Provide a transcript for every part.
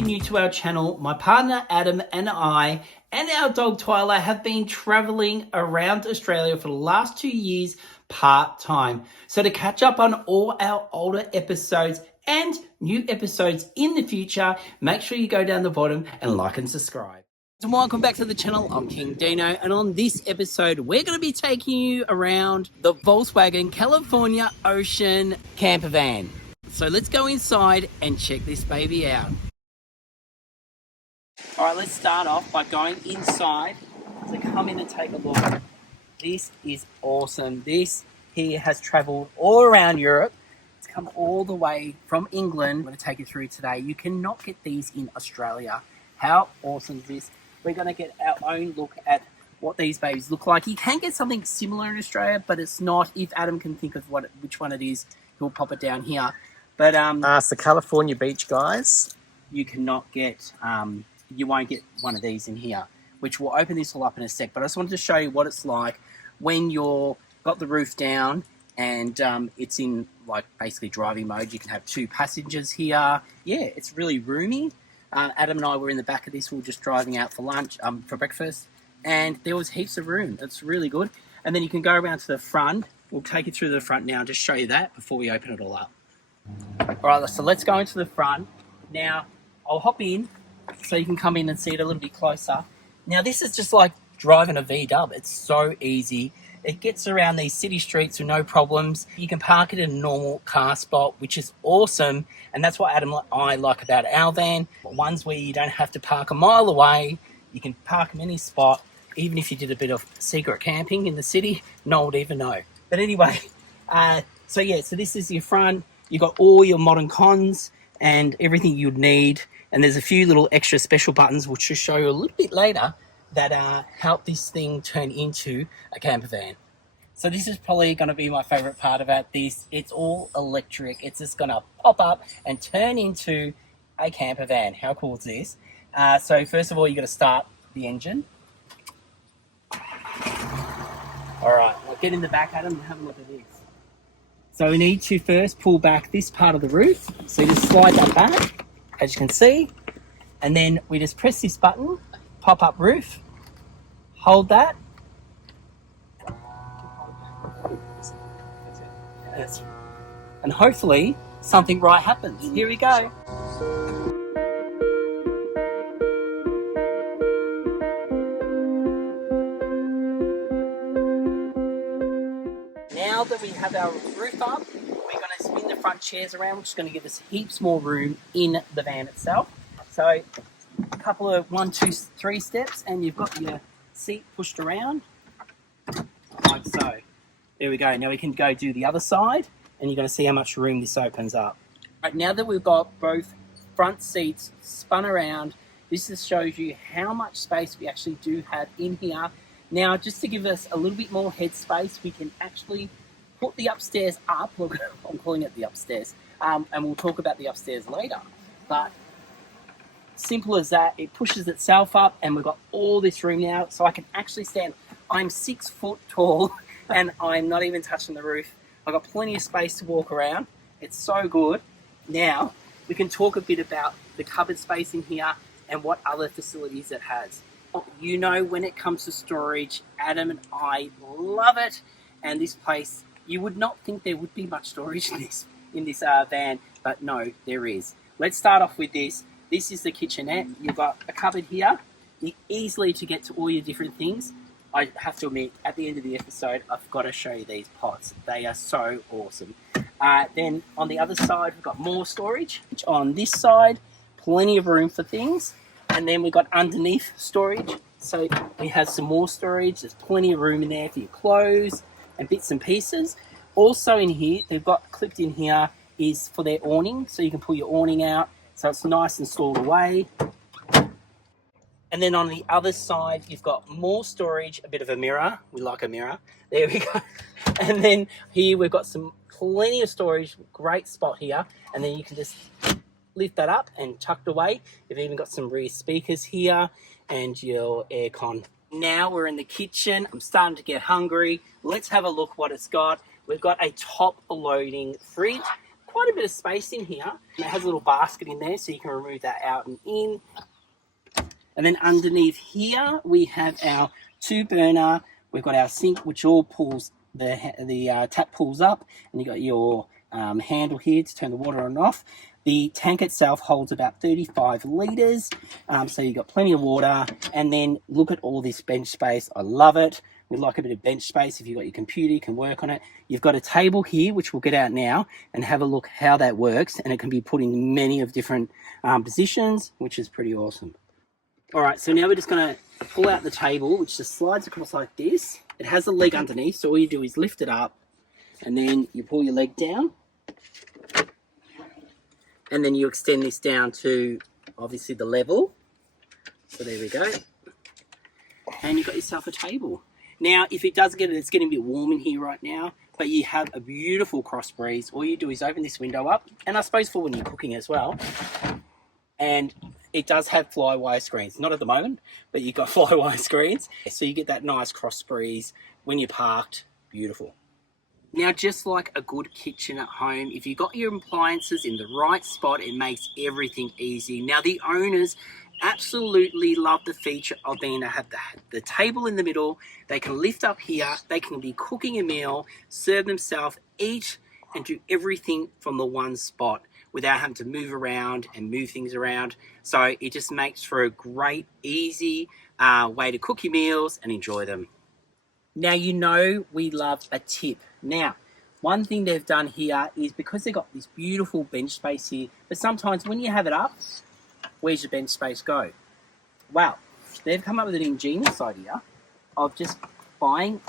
you're new to our channel, my partner Adam and I and our dog Twyla have been traveling around Australia for the last 2 years part-time. So to catch up on all our older episodes and new episodes in the future, make sure you go down the bottom and like and subscribe. And welcome back to the channel. I'm King Dino, and on this episode we're going to be taking you around the Volkswagen California Ocean Campervan. So let's go inside and check this baby out. Alright, let's start off by going inside to come in and take a look. This is awesome. This here has travelled all around Europe. It's come all the way from England. I'm going to take you through today. You cannot get these in Australia. How awesome is this? We're going to get our own look at what these babies look like. You can get something similar in Australia, but it's not. If Adam can think of which one it is, he'll pop it down here. But it's the California Beach, guys. You cannot get, you won't get one of these in here, which we'll open this all up in a sec. But I just wanted to show you what it's like when you're got the roof down and it's in like basically driving mode. You can have 2 passengers here. Yeah, it's really roomy. Adam and I were in the back of this. We were just driving out for lunch, for breakfast, and there was heaps of room. It's really good. And then you can go around to the front. We'll take you through the front now and just show you that before we open it all up. All right, so let's go into the front. Now, I'll hop in so you can come in and see it a little bit closer. Now, this is just like driving a V-dub. It's so easy. It gets around these city streets with no problems. You can park it in a normal car spot, which is awesome. And that's what Adam and I like about our van. Ones where you don't have to park a mile away. You can park in any spot. Even if you did a bit of secret camping in the city, no one would even know. But anyway, so this is your front. You've got all your modern cons and everything you'd need. And there's a few little extra special buttons, which I'll show you a little bit later, that help this thing turn into a camper van. So this is probably going to be my favorite part about this. It's all electric. It's just going to pop up and turn into a camper van. How cool is this? So first of all, you've got to start the engine. All right, we'll get in the back, Adam, and have a look at this. So we need to first pull back this part of the roof. So you just slide that back, as you can see. And then we just press this button, pop up roof, hold that. And hopefully something right happens. Here we go. Now that we have our roof up, we're going to spin the front chairs around, which is going to give us heaps more room in the van itself. So a couple of 1, 2, 3 steps, and you've got your seat pushed around like so. There we go. Now we can go do the other side, and you're going to see how much room this opens up. Right, now that we've got both front seats spun around, this just shows you how much space we actually do have in here. Now, just to give us a little bit more headspace, we can actually put the upstairs up. Look, I'm calling it the upstairs, and we'll talk about the upstairs later. But simple as that, it pushes itself up, and we've got all this room now, so I can actually stand. I'm 6 foot tall, and I'm not even touching the roof. I've got plenty of space to walk around. It's so good. Now, we can talk a bit about the cupboard space in here and what other facilities it has. You know, when it comes to storage, Adam and I love it. And this place, you would not think there would be much storage in this van, but no, there is. Let's start off with this. This is the kitchenette. You've got a cupboard here, easily to get to all your different things. I have to admit, at the end of the episode, I've got to show you these pots. They are so awesome. Then on the other side, we've got more storage. On this side, plenty of room for things. And then we've got underneath storage. So we have some more storage. There's plenty of room in there for your clothes and bits and pieces. Also in here, they've got clipped in here is for their awning. So you can pull your awning out. So it's nice and stored away. And then on the other side, you've got more storage, a bit of a mirror. We like a mirror. There we go. And then here we've got plenty of storage, great spot here. And then you can just lift that up and tucked away. You've even got some rear speakers here and your aircon. Now we're in the kitchen. I'm starting to get hungry. Let's have a look what it's got. We've got a top loading fridge. quite a bit of space in here. And it has a little basket in there, so you can remove that out and in. And then underneath here, we have our 2-burner. We've got our sink, which all pulls, the tap pulls up, and you've got your handle here to turn the water on and off. The tank itself holds about 35 litres, so you've got plenty of water. And then look at all this bench space. I love it. We like a bit of bench space. If you've got your computer, you can work on it. You've got a table here, which we'll get out now and have a look how that works. And it can be put in many of different positions, which is pretty awesome. All right, so now we're just going to pull out the table, which just slides across like this. It has a leg underneath, so all you do is lift it up, and then you pull your leg down. And then you extend this down to, obviously, the level. So there we go. And you've got yourself a table. Now, if it does it's getting a bit warm in here right now, but you have a beautiful cross breeze. All you do is open this window up, and I suppose for when you're cooking as well. And it does have fly-wire screens. Not at the moment, but you've got fly-wire screens. So you get that nice cross breeze when you're parked. Beautiful. Now, just like a good kitchen at home, if you've got your appliances in the right spot, it makes everything easy. Now, the owners absolutely love the feature of being able to have the table in the middle. They can lift up here. They can be cooking a meal, serve themselves, eat, and do everything from the one spot without having to move around and move things around. So it just makes for a great, easy way to cook your meals and enjoy them. Now, you know we love a tip. Now, one thing they've done here is because they've got this beautiful bench space here, but sometimes when you have it up, where's your bench space go? Well, they've come up with an ingenious idea of just buying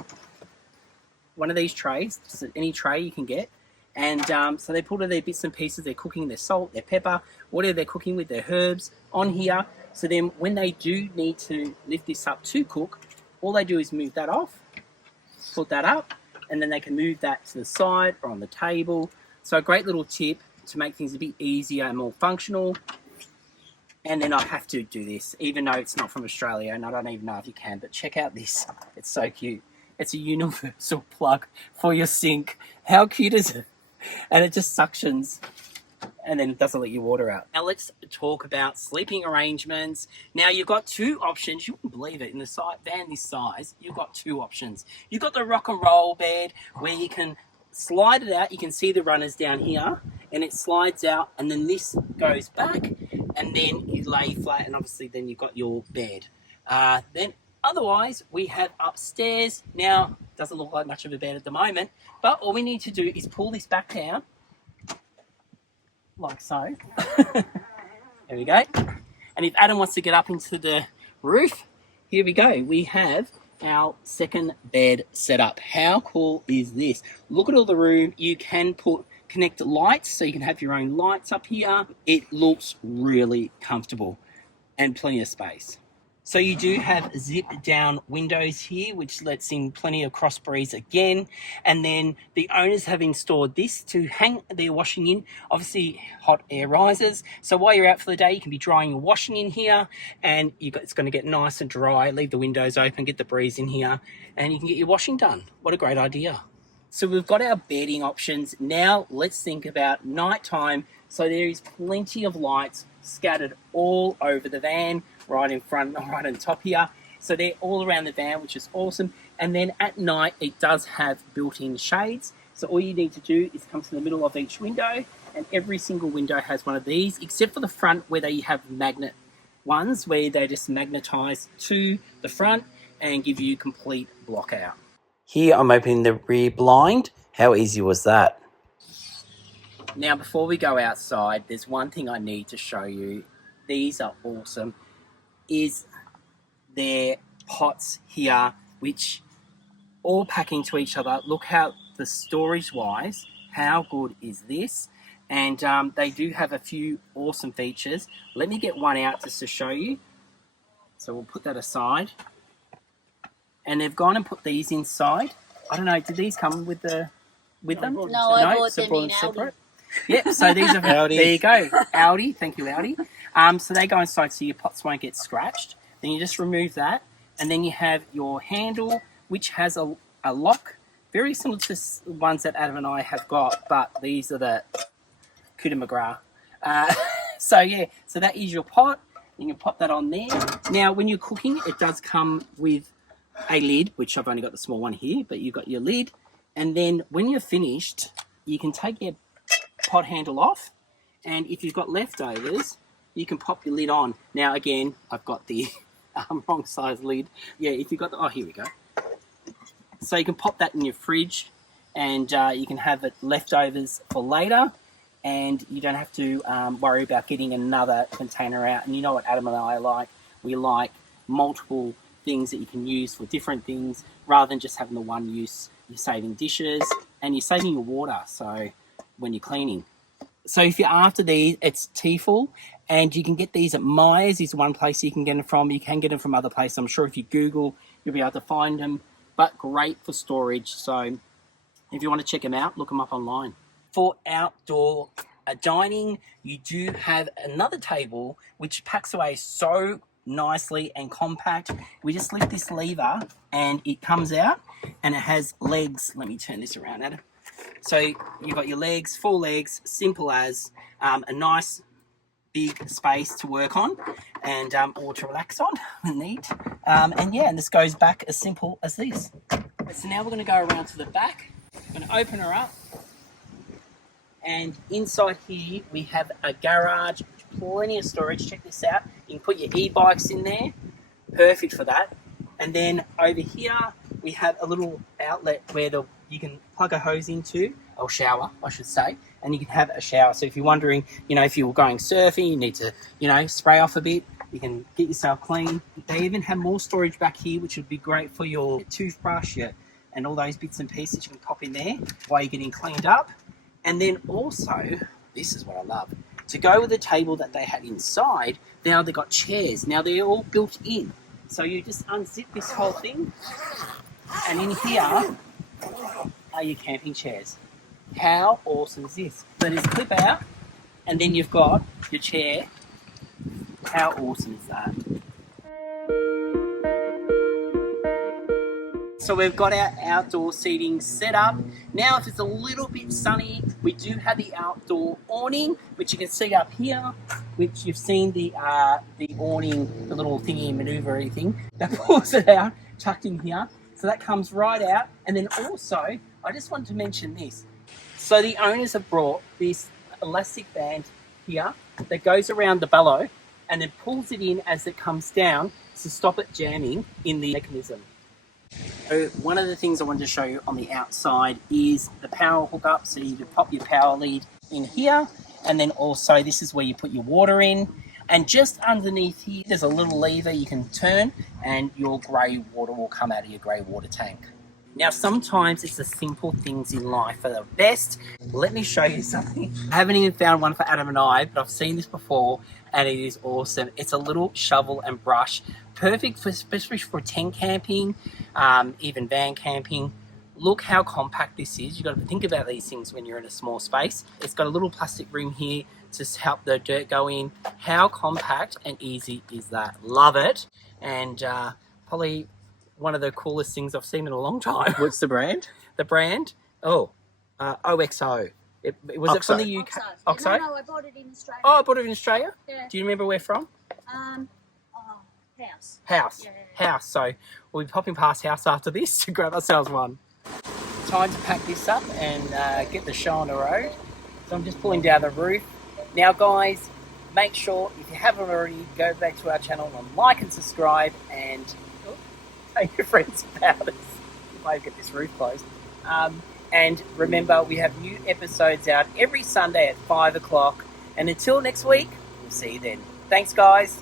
one of these trays, just any tray you can get, and so they put all their bits and pieces, they're cooking their salt, their pepper, whatever they're cooking with, their herbs on here. So then when they do need to lift this up to cook, all they do is move that off, put that up, and then they can move that to the side or on the table. So a great little tip to make things a bit easier and more functional. And then I have to do this, even though it's not from Australia, and I don't even know if you can, but check out this. It's so cute. It's a universal plug for your sink. How cute is it? And it just suctions, and then it doesn't let your water out. Now let's talk about sleeping arrangements. Now you've got two options. You wouldn't believe it. In the van this size, you've got two options. You've got the rock and roll bed where you can slide it out. You can see the runners down here, and it slides out, and then this goes back, and then you lay flat, and obviously then you've got your bed. Then otherwise, we have upstairs. Now, doesn't look like much of a bed at the moment, but all we need to do is pull this back down, like so. There we go. And if Adam wants to get up into the roof, here we go. We have our second bed set up. How cool is this? Look at all the room. You can connect lights, so you can have your own lights up here. It looks really comfortable and plenty of space. So you do have zip down windows here, which lets in plenty of cross breeze again. And then the owners have installed this to hang their washing in, obviously hot air risers. So while you're out for the day, you can be drying your washing in here, and it's going to get nice and dry. Leave the windows open, get the breeze in here, and you can get your washing done. What a great idea. So we've got our bedding options. Now let's think about nighttime. So there is plenty of lights scattered all over the van, right in front, right on top here. So they're all around the van, which is awesome. And then at night, it does have built-in shades. So all you need to do is come to the middle of each window, and every single window has one of these, except for the front where they have magnet ones, where they just magnetize to the front and give you complete block out. Here I'm opening the rear blind. How easy was that? Now, before we go outside, there's one thing I need to show you. These are awesome. Is their pots here, which all pack into each other. Look how the storage-wise, how good is this? And they do have a few awesome features. Let me get one out just to show you. So we'll put that aside. And they've gone and put these inside. I don't know, did these come with them? No, I bought them in separate. Yep, so these are Audi. There you go, Audi. Thank you, Audi. So they go inside so your pots won't get scratched. Then you just remove that, and then you have your handle, which has a lock, very similar to ones that Adam and I have got, but these are the Cooter McGrath. So that is your pot. You can pop that on there. Now, when you're cooking, it does come with a lid, which I've only got the small one here, but you've got your lid. And then when you're finished, you can take your pot handle off, and if you've got leftovers, you can pop your lid on. Now, again, I've got the wrong size lid. Yeah, if you've got the... Oh, here we go. So you can pop that in your fridge, and you can have it leftovers for later, and you don't have to worry about getting another container out. And you know what Adam and I like? We like multiple things that you can use for different things rather than just having the one use. You're saving dishes and you're saving your water, so when you're cleaning. So if you're after these, it's Twyla, and you can get these at Myers is one place you can get them from. You can get them from other places. I'm sure if you Google, you'll be able to find them, but great for storage. So if you want to check them out, look them up online. For outdoor dining, you do have another table which packs away so nicely and compact. We just lift this lever and it comes out, and it has legs. Let me turn this around, Adam. So you've got your legs, 4 legs, simple as a nice big space to work on and or to relax on. Neat. And this goes back as simple as this. So now we're going to go around to the back. I'm going to open her up, and inside here we have a garage, plenty of storage. Check this out. You can put your e-bikes in there, perfect for that. And then over here we have a little outlet where you can plug a hose into, or shower I should say, and you can have a shower. So if you're wondering, if you're going surfing, you need to spray off a bit, you can get yourself clean. They even have more storage back here, which would be great for your toothbrush and all those bits and pieces you can pop in there while you're getting cleaned up. And then also, this is what I love, to go with the table that they had inside, now they've got chairs. Now they're all built in. So you just unzip this whole thing, and in here are your camping chairs. How awesome is this? So just clip out, and then you've got your chair. How awesome is that? So we've got our outdoor seating set up. Now if it's a little bit sunny, we do have the outdoor awning, which you can see up here, which you've seen the awning, the little thingy maneuver thing that pulls it out, tucked in here. So that comes right out. And then also, I just wanted to mention this. So the owners have brought this elastic band here that goes around the bellow and then pulls it in as it comes down to stop it jamming in the mechanism. So one of the things I wanted to show you on the outside is the power hookup. So you can pop your power lead in here, and then also this is where you put your water in. And just underneath here, there's a little lever you can turn, and your grey water will come out of your grey water tank. Now, sometimes it's the simple things in life that are the best. Let me show you something. I haven't even found one for Adam and I, but I've seen this before, and it is awesome. It's a little shovel and brush, perfect for, especially for tent camping, even van camping. Look how compact this is. You've got to think about these things when you're in a small space. It's got a little plastic rim here to help the dirt go in. How compact and easy is that? Love it. And probably one of the coolest things I've seen in a long time. What's the brand? The brand? OXO. Was it from the UK? OXO? No, I bought it in Australia. Oh, I bought it in Australia? Yeah. Do you remember where from? House. Yeah. House. So we'll be popping past House after this to grab ourselves one. Time to pack this up and get the show on the road. So I'm just pulling down the roof. Now guys, make sure, if you haven't already, go back to our channel and like and subscribe, and tell your friends about us. If I get this roof closed. And remember, we have new episodes out every Sunday at 5 o'clock. And until next week, we'll see you then. Thanks guys.